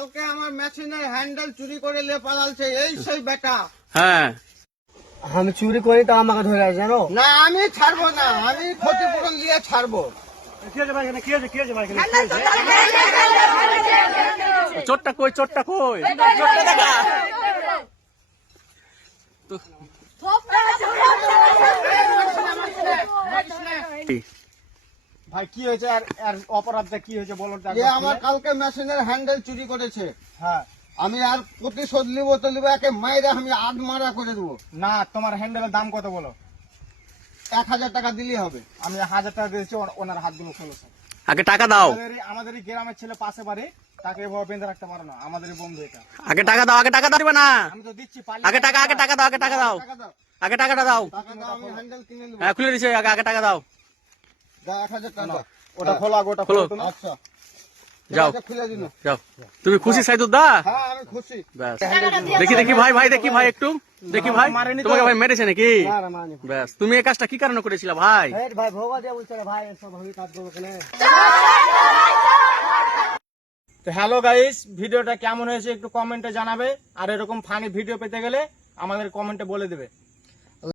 কালকে আমার মেশিনের হ্যান্ডেল চুরি করে নিয়ে পালালছে, এই সেই বেটা। হ্যাঁ, আমি চুরি করি তো আমাকে ধরে আছে জানো। না আমি ছাড়বো না, আমি ক্ষতিপূরণ দিয়ে ছাড়বো। চোরটা কই, চোরটা কই? ভাই কি হয়েছে আর অপরাধটা কি হয়েছে বলো। যে আমার কালকে মেশিনের হ্যান্ডেল চুরি করেছে, হ্যাঁ আমি আর প্রতিশোধ নিব তো নিব, একে মাইরে আমি আধ মারা করে দেবো। না, তোমার হ্যান্ডেলের দাম কত বলো? 1000 টাকা দিলেই হবে। আমি 1000 টাকা দিয়েছি, ওনার হাতগুলো খোলছে। আগে টাকা দাও, আমাদেরই গ্রামের ছেলে পাশে বাড়ি, তাকে এভাবে বেঁধে রাখতে পারো না। আমাদেরই বন্ধু এটা। আগে টাকা দাও, আগে টাকা দাও, দিবে না। আমি তো দিচ্ছি, পারলে আগে টাকা দাও, আগে টাকা দাও, টাকা দাও, আগে টাকাটা দাও। টাকা দাও, আমি হ্যান্ডেল কিনে নেবো। হ্যাঁ, খুলে দিছে, আগে টাকা দাও। যা 1000 টাকা দাও। ওটা খোলো, আগে ওটা খোলো। খোলো তুমি। আচ্ছা যাও, এটা খুলে দিন। যাও। তুমি খুশি সাইদুর দা? হ্যাঁ আমি খুশি। ব্যাস, দেখি দেখি ভাই, ভাই দেখি ভাই, একটু দেখি ভাই, তোমাকে ভাই মেরেছে নাকি? না, না, মানি। ব্যাস, তুমি এই কাজটা কি কারণে করেছিল ভাই? ভাই ভোগা দিয়ে বলছে রে ভাই, সব আমি কাজ করবো কেন। তো হ্যালো গাইস, ভিডিওটা কেমন হয়েছে একটু কমেন্টে জানাবে। আর এরকম ফানি ভিডিও পেতে গেলে আমাদের কমেন্টে বলে দেবে।